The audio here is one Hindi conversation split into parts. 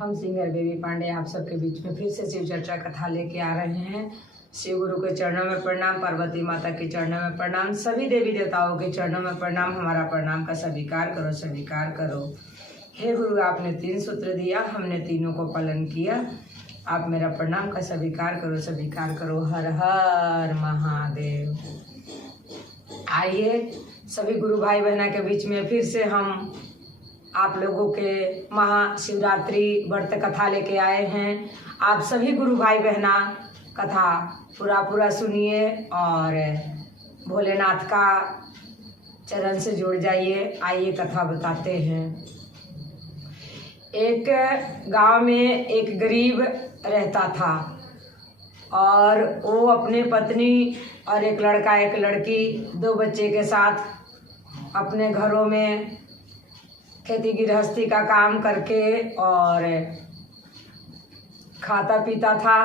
हम सिंगर बेबी पांडे आप सबके बीच में फिर से शिव चर्चा कथा लेके आ रहे हैं। शिव गुरु के चरणों में प्रणाम, पार्वती माता के चरणों में प्रणाम, सभी देवी देवताओं के चरणों में प्रणाम। हमारा प्रणाम का स्वीकार करो, स्वीकार करो। हे गुरु, आपने 3 सूत्र दिया, हमने तीनों को पालन किया। आप मेरा प्रणाम का स्वीकार करो, स्वीकार करो। हर हर महादेव। आइए सभी गुरु भाई बहना के बीच में फिर से हम आप लोगों के महाशिवरात्रि व्रत कथा लेके आए हैं। आप सभी गुरु भाई बहना कथा पूरा सुनिए और भोलेनाथ का चरण से जुड़ जाइए। आइए कथा बताते हैं। एक गांव में एक गरीब रहता था और वो अपने पत्नी और एक लड़का एक लड़की 2 बच्चे के साथ अपने घरों में खेती गृहस्थी का काम करके और खाता पीता था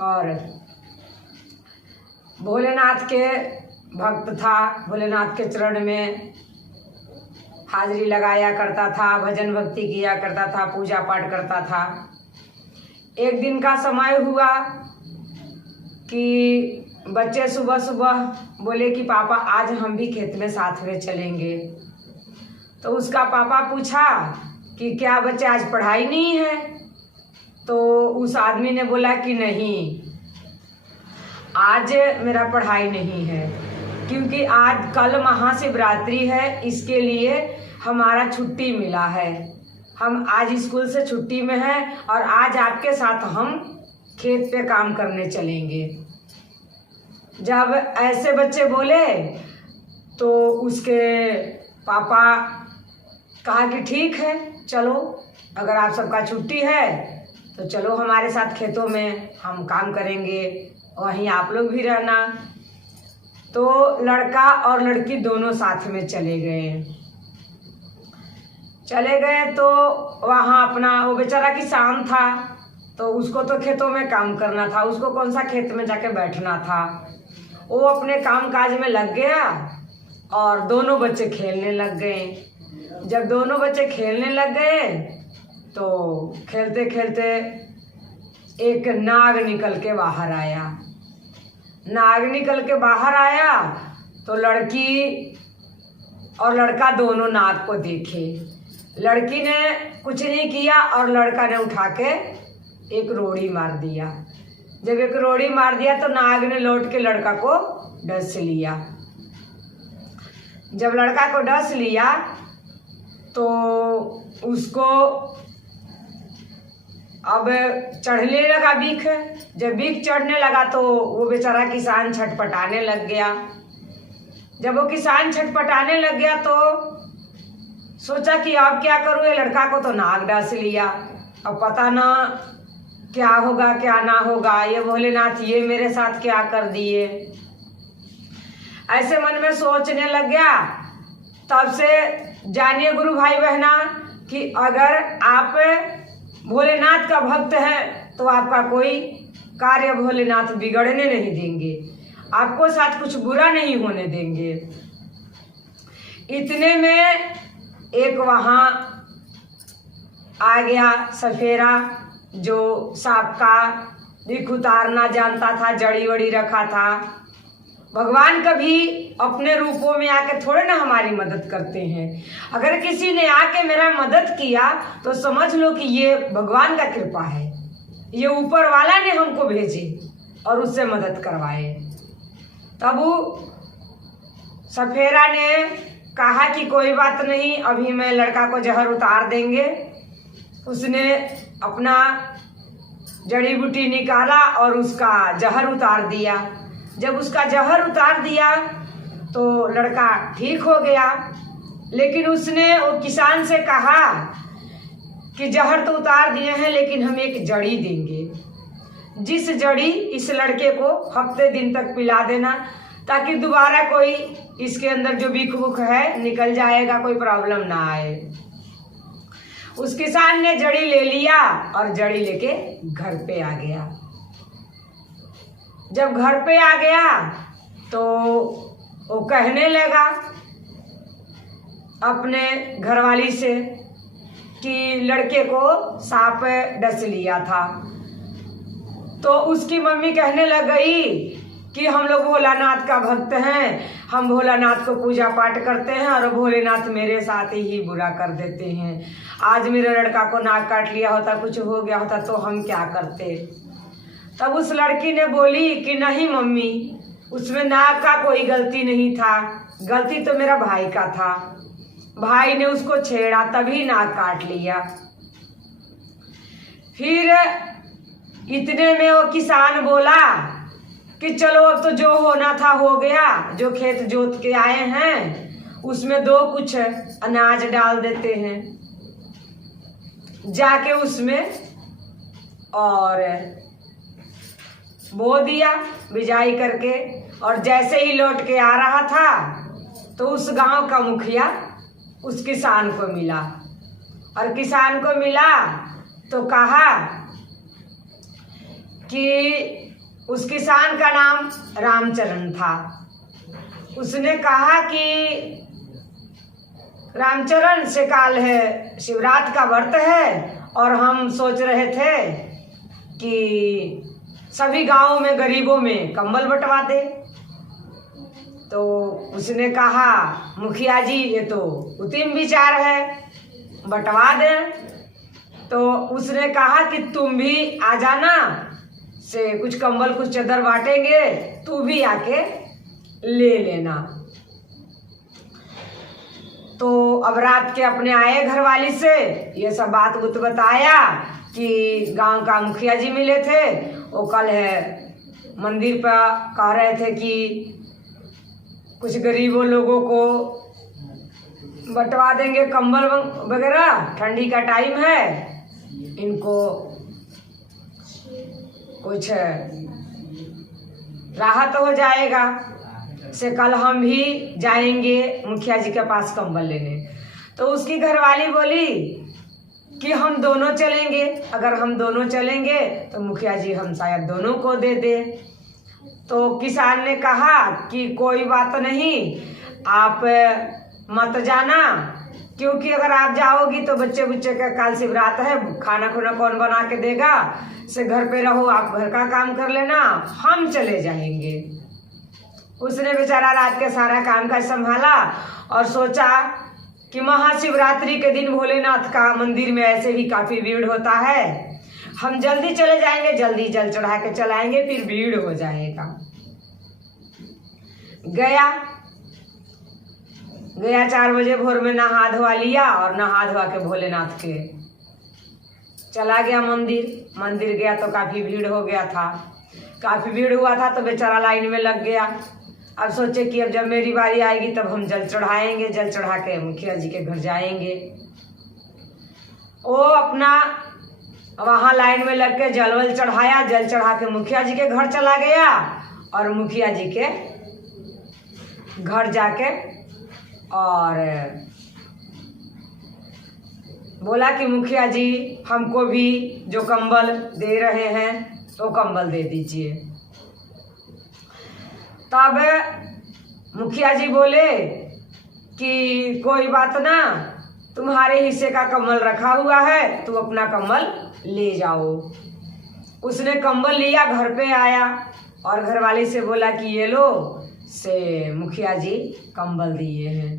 और भोलेनाथ के भक्त था। भोलेनाथ के चरण में हाजिरी लगाया करता था, भजन भक्ति किया करता था, पूजा पाठ करता था। एक दिन का समय हुआ कि बच्चे सुबह सुबह बोले कि पापा आज हम भी खेत में साथ में चलेंगे। तो उसका पापा पूछा कि क्या बच्चे आज पढ़ाई नहीं है? तो उस आदमी ने बोला कि नहीं, आज मेरा पढ़ाई नहीं है, क्योंकि आज कल महाशिवरात्रि है, इसके लिए हमारा छुट्टी मिला है। हम आज स्कूल से छुट्टी में हैं और आज आपके साथ हम खेत पे काम करने चलेंगे। जब ऐसे बच्चे बोले तो उसके पापा कहा कि ठीक है, चलो, अगर आप सबका छुट्टी है तो चलो हमारे साथ खेतों में हम काम करेंगे, वहीं आप लोग भी रहना। तो लड़का और लड़की दोनों साथ में चले गए तो वहाँ अपना वो बेचारा किसान था तो उसको तो खेतों में काम करना था, उसको कौन सा खेत में जाके बैठना था। वो अपने काम काज में लग गया और दोनों बच्चे खेलने लग गए। जब दोनों बच्चे खेलने लग गए तो खेलते खेलते एक नाग निकल के बाहर आया। नाग निकल के बाहर आया तो लड़की और लड़का दोनों नाग को देखे। लड़की ने कुछ नहीं किया और लड़का ने उठा के एक रोड़ी मार दिया। जब एक रोड़ी मार दिया तो नाग ने लौट के लड़का को डस लिया। जब लड़का को डस लिया तो उसको अब चढ़ने लगा बीख। जब बीख चढ़ने लगा तो वो बेचारा किसान छटपटाने लग गया। जब वो किसान छटपटाने लग गया तो सोचा कि अब क्या करूँ, ये लड़का को तो नाग डस लिया, अब पता ना क्या होगा क्या ना होगा, ये भोलेनाथ ये मेरे साथ क्या कर दिए। ऐसे मन में सोचने लग गया। तब से जानिए गुरु भाई बहना कि अगर आप भोलेनाथ का भक्त हैं तो आपका कोई कार्य भोलेनाथ बिगड़ने नहीं देंगे, आपको साथ कुछ बुरा नहीं होने देंगे। इतने में एक वहाँ आ गया सफेरा, जो सांप का दिख उतारना जानता था, जड़ी वड़ी रखा था। भगवान कभी अपने रूपों में आके थोड़े ना हमारी मदद करते हैं। अगर किसी ने आके मेरा मदद किया तो समझ लो कि ये भगवान का कृपा है, ये ऊपर वाला ने हमको भेजे और उससे मदद करवाए। तब वो सफेरा ने कहा कि कोई बात नहीं, अभी मैं लड़का को जहर उतार देंगे। उसने अपना जड़ी बूटी निकाला और उसका जहर उतार दिया। जब उसका जहर उतार दिया तो लड़का ठीक हो गया। लेकिन उसने वो किसान से कहा कि जहर तो उतार दिए हैं, लेकिन हम एक जड़ी देंगे, जिस जड़ी इस लड़के को हफ्ते दिन तक पिला देना, ताकि दोबारा कोई इसके अंदर जो बिख बुख है निकल जाएगा, कोई प्रॉब्लम ना आए। उस किसान ने जड़ी ले लिया और जड़ी लेके घर पे आ गया। जब घर पे आ गया तो वो कहने लगा अपने घरवाली से कि लड़के को सांप डस लिया था। तो उसकी मम्मी कहने लग गई कि हम लोग भोलानाथ का भक्त हैं, हम भोलानाथ को पूजा पाठ करते हैं और भोलेनाथ मेरे साथ ही बुरा कर देते हैं। आज मेरे लड़का को नाक काट लिया होता, कुछ हो गया होता तो हम क्या करते। तब उस लड़की ने बोली कि नहीं मम्मी, उसमें नाक का कोई गलती नहीं था, गलती तो मेरा भाई का था। भाई ने उसको छेड़ा तभी नाक काट लिया। फिर इतने में वो किसान बोला कि चलो अब तो जो होना था हो गया, जो खेत जोत के आए हैं उसमें दो कुछ अनाज डाल देते हैं, जाके उसमें और बो दिया बिजाई करके। और जैसे ही लौट के आ रहा था तो उस गांव का मुखिया उस किसान को मिला, और किसान को मिला तो कहा कि उस किसान का नाम रामचरण था। उसने कहा कि रामचरण से काल है शिवरात्रि का व्रत है और हम सोच रहे थे कि सभी गांवों में गरीबों में कंबल बंटवा दे। तो उसने कहा मुखिया जी ये तो उत्तम विचार है, बंटवा दे। तो उसने कहा कि तुम भी आ जाना, से कुछ कंबल कुछ चादर बांटेंगे, तू भी आके ले लेना। तो अब रात के अपने आए घरवाली से ये सब बात बताया कि गांव का मुखिया जी मिले थे, वो कल है मंदिर पर कह रहे थे कि कुछ गरीबों लोगों को बंटवा देंगे कंबल वगैरह, ठंडी का टाइम है, इनको कुछ राहत हो जाएगा, से कल हम भी जाएंगे मुखिया जी के पास कंबल लेने। तो उसकी घरवाली बोली कि हम दोनों चलेंगे, अगर हम दोनों चलेंगे तो मुखिया जी हम शायद दोनों को दे दे। तो किसान ने कहा कि कोई बात नहीं, आप मत जाना, क्योंकि अगर आप जाओगी तो बच्चे बुच्चे का काल शिवरात्रि है, खाना खुना कौन बना के देगा, से घर पे रहो, आप घर का काम कर लेना, हम चले जाएंगे। उसने बेचारा रात के सारा काम काज संभाला और सोचा कि महाशिवरात्रि के दिन भोलेनाथ का मंदिर में ऐसे भी काफी भीड़ होता है, हम जल्दी चले जाएंगे, जल्दी जल चढ़ा के चलाएंगे, फिर भीड़ हो जाएगा। गया 4 बजे भोर में नहा धोवा लिया और नहा धोवा के भोलेनाथ के चला गया मंदिर गया तो काफी भीड़ हो गया था, काफी भीड़ हुआ था तो बेचारा लाइन में लग गया। अब सोचे कि अब जब मेरी बारी आएगी तब हम जल चढ़ाएंगे, जल चढ़ा के मुखिया जी के घर जाएंगे। वो अपना वहां लाइन में लग के जल चढ़ाया, जल चढ़ा के मुखिया जी के घर चला गया और मुखिया जी के घर जाके और बोला कि मुखिया जी हमको भी जो कंबल दे रहे हैं तो कंबल दे दीजिए। तब मुखिया जी बोले कि कोई बात ना, तुम्हारे हिस्से का कंबल रखा हुआ है, तू अपना कंबल ले जाओ। उसने कंबल लिया, घर पे आया और घरवाली से बोला कि ये लो, से मुखिया जी कंबल दिए हैं।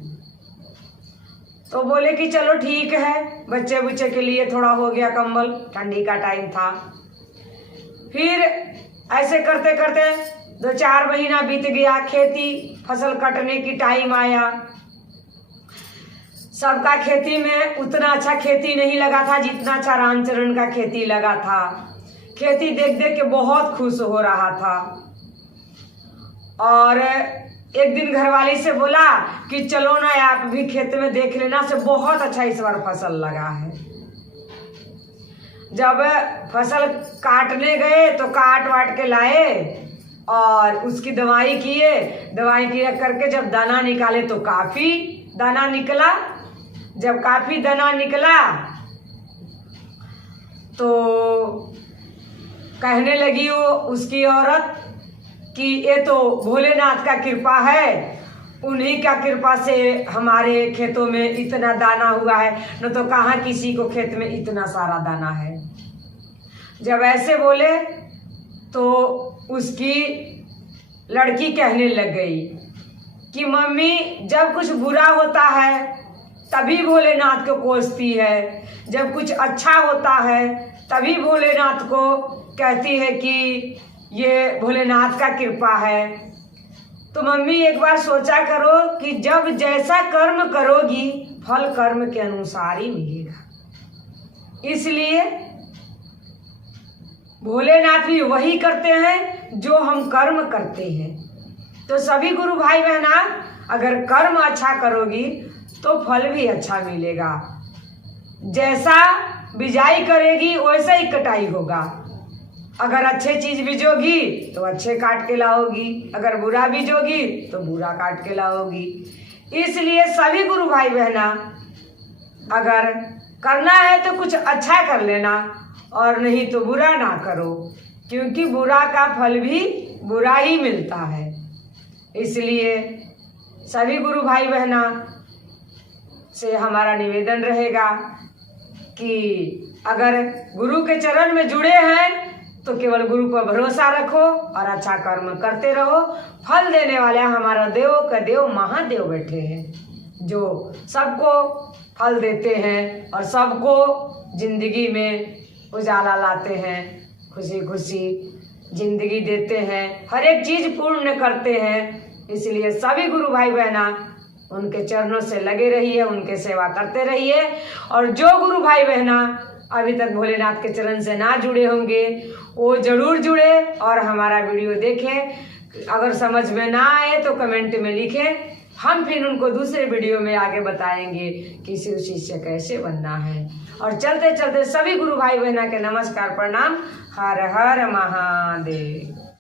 तो बोले कि चलो ठीक है, बच्चे बुच्चे के लिए थोड़ा हो गया कंबल, ठंडी का टाइम था। फिर ऐसे करते करते 2-4 महीना बीत गया, खेती फसल कटने की टाइम आया। सबका खेती में उतना अच्छा खेती नहीं लगा था जितना अच्छा रामचरण का खेती लगा था। खेती देख देख के बहुत खुश हो रहा था। और एक दिन घरवाली से बोला कि चलो ना आप भी खेत में देख लेना, से बहुत अच्छा इस बार फसल लगा है। जब फसल काटने गए तो काट वाट के लाए और उसकी दवाई किए, दवाई किया करके जब दाना निकाले तो काफी दाना निकला। जब काफी दाना निकला तो कहने लगी वो उसकी औरत कि ये तो भोलेनाथ का कृपा है, उन्हीं का कृपा से हमारे खेतों में इतना दाना हुआ है, न तो कहाँ किसी को खेत में इतना सारा दाना है। जब ऐसे बोले तो उसकी लड़की कहने लग गई कि मम्मी जब कुछ बुरा होता है तभी भोलेनाथ को कोसती है, जब कुछ अच्छा होता है तभी भोलेनाथ को कहती है कि ये भोलेनाथ का कृपा है। तो मम्मी एक बार सोचा करो कि जब जैसा कर्म करोगी फल कर्म के अनुसार ही मिलेगा। इसलिए भोलेनाथ भी वही करते हैं जो हम कर्म करते हैं। तो सभी गुरु भाई बहना, अगर कर्म अच्छा करोगी तो फल भी अच्छा मिलेगा। जैसा बिजाई करेगी वैसा ही कटाई होगा। अगर अच्छे चीज बीजोगी तो अच्छे काट के लाओगी, अगर बुरा बीजोगी तो बुरा काट के लाओगी। इसलिए सभी गुरु भाई बहना, अगर करना है तो कुछ अच्छा कर लेना और नहीं तो बुरा ना करो, क्योंकि बुरा का फल भी बुरा ही मिलता है। इसलिए सभी गुरु भाई बहना से हमारा निवेदन रहेगा कि अगर गुरु के चरण में जुड़े हैं तो केवल गुरु पर भरोसा रखो और अच्छा कर्म करते रहो। फल देने वाले हमारा देव का देव महादेव बैठे हैं, जो सबको फल देते हैं और सबको जिंदगी में उजाला लाते हैं, खुशी खुशी जिंदगी देते हैं, हर एक चीज पूर्ण करते हैं। इसलिए सभी गुरु भाई बहना उनके चरणों से लगे रहिए, उनके सेवा करते रहिए। और जो गुरु भाई बहना अभी तक भोलेनाथ के चरण से ना जुड़े होंगे वो जरूर जुड़े और हमारा वीडियो देखें। अगर समझ में ना आए तो कमेंट में लिखें, हम फिर उनको दूसरे वीडियो में आगे बताएंगे कि शिव शिष्य कैसे बनना है। और चलते चलते सभी गुरु भाई बहना के नमस्कार प्रणाम। हर हर महादेव।